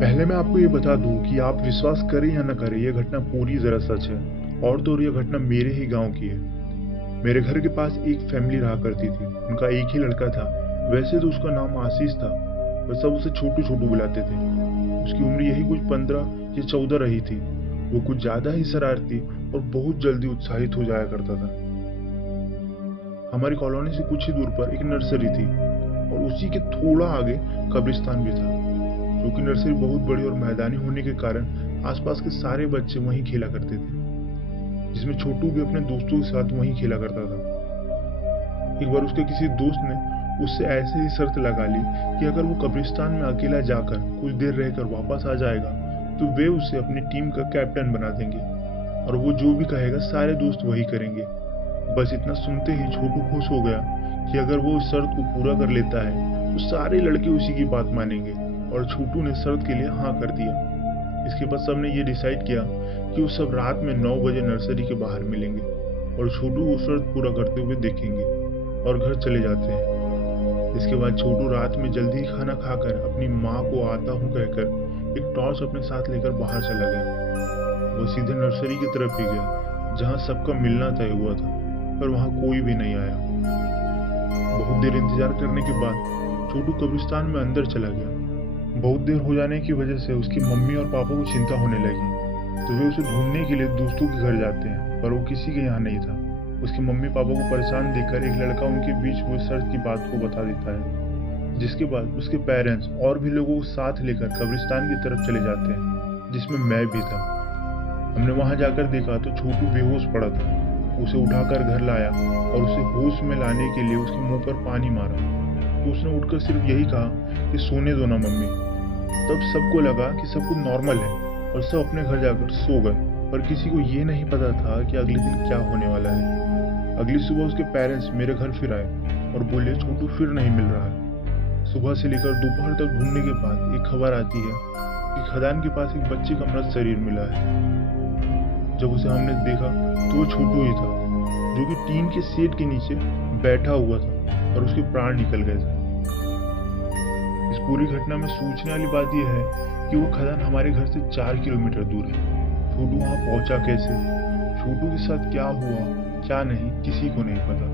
पहले मैं आपको ये बता दूं कि आप विश्वास करें या न करें, यह घटना पूरी तरह सच है। और तो और यह घटना मेरे ही गांव की है। मेरे घर के पास एक फैमिली रहा करती थी। उनका एक ही लड़का था। वैसे तो उसका नाम आशीष था, पर सब उसे छोटू छोटू बुलाते थे। उसकी उम्र यही कुछ 15 या 14 रही थी। वो कुछ ज्यादा ही शरारती और बहुत जल्दी उत्साहित हो जाया करता था। हमारी कॉलोनी से कुछ ही दूर पर एक नर्सरी थी और उसी के थोड़ा आगे कब्रिस्तान भी था। क्योंकि नर्सरी बहुत बड़ी और मैदानी होने के कारण आसपास के सारे बच्चे वहीं खेला करते थे, जिसमें छोटू भी अपने दोस्तों के साथ वहीं खेला करता था। एक बार उसके किसी दोस्त ने उससे ऐसे ही शर्त लगा ली कि अगर वो कब्रिस्तान में अकेला जाकर कुछ देर रहकर वापस आ जाएगा तो वे उसे अपनी टीम का कैप्टन बना देंगे और वो जो भी कहेगा सारे दोस्त वही करेंगे। बस इतना सुनते ही छोटू खुश हो गया कि अगर वो उस शर्त को पूरा कर लेता है तो सारे लड़के उसी की बात मानेंगे, और छोटू ने शर्त के लिए हाँ कर दिया। इसके बाद सबने ये डिसाइड किया कि वो सब रात में 9 बजे नर्सरी के बाहर मिलेंगे और छोटू वो शर्त पूरा करते हुए देखेंगे और घर चले जाते हैं। इसके बाद छोटू रात में जल्दी खाना खाकर अपनी माँ को आता हूँ कहकर एक टॉर्च अपने साथ लेकर बाहर चला गया। वो सीधे नर्सरी की तरफ ही गया जहाँ सबका मिलना तय हुआ था, पर वहाँ कोई भी नहीं आया। बहुत देर इंतजार करने के बाद छोटू कब्रिस्तान में अंदर चला गया। बहुत देर हो जाने की वजह से उसकी मम्मी और पापा को चिंता होने लगी, तो वे उसे ढूंढने के लिए दोस्तों के घर जाते हैं, पर वो किसी के यहाँ नहीं था। उसके मम्मी पापा को परेशान देखकर एक लड़का उनके बीच हुए शर्त की बात को बता देता है, जिसके बाद उसके पेरेंट्स और भी लोगों को साथ लेकर कब्रिस्तान की तरफ चले जाते हैं, जिसमें मैं भी था। हमने वहां जाकर देखा तो छोटू बेहोश पड़ा था। उसे उठाकर घर लाया और उसे होश में लाने के लिए उसके मुंह पर पानी मारा, तो उसने उठकर सिर्फ यही कहा कि सोने दो ना मम्मी। तब सबको लगा कि सब कुछ नॉर्मल है और सब अपने घर जाकर सो गए, पर किसी को ये नहीं पता था कि अगले दिन क्या होने वाला है। अगली सुबह उसके पेरेंट्स मेरे घर फिर आए और बोले छोटू फिर नहीं मिल रहा है। सुबह से लेकर दोपहर तक ढूंढने के बाद एक खबर आती है कि खदान के पास एक बच्चे का मृत शरीर मिला है। जब उसे हमने देखा तो वो छोटू ही था, जो कि टीन के शेड के नीचे बैठा हुआ था और उसके प्राण निकल गए थे। इस पूरी घटना में सोचने वाली बात यह है कि वो खदान हमारे घर से 4 किलोमीटर दूर है। छोटू वहां पहुंचा कैसे, छोटू के साथ क्या हुआ क्या नहीं, किसी को नहीं पता।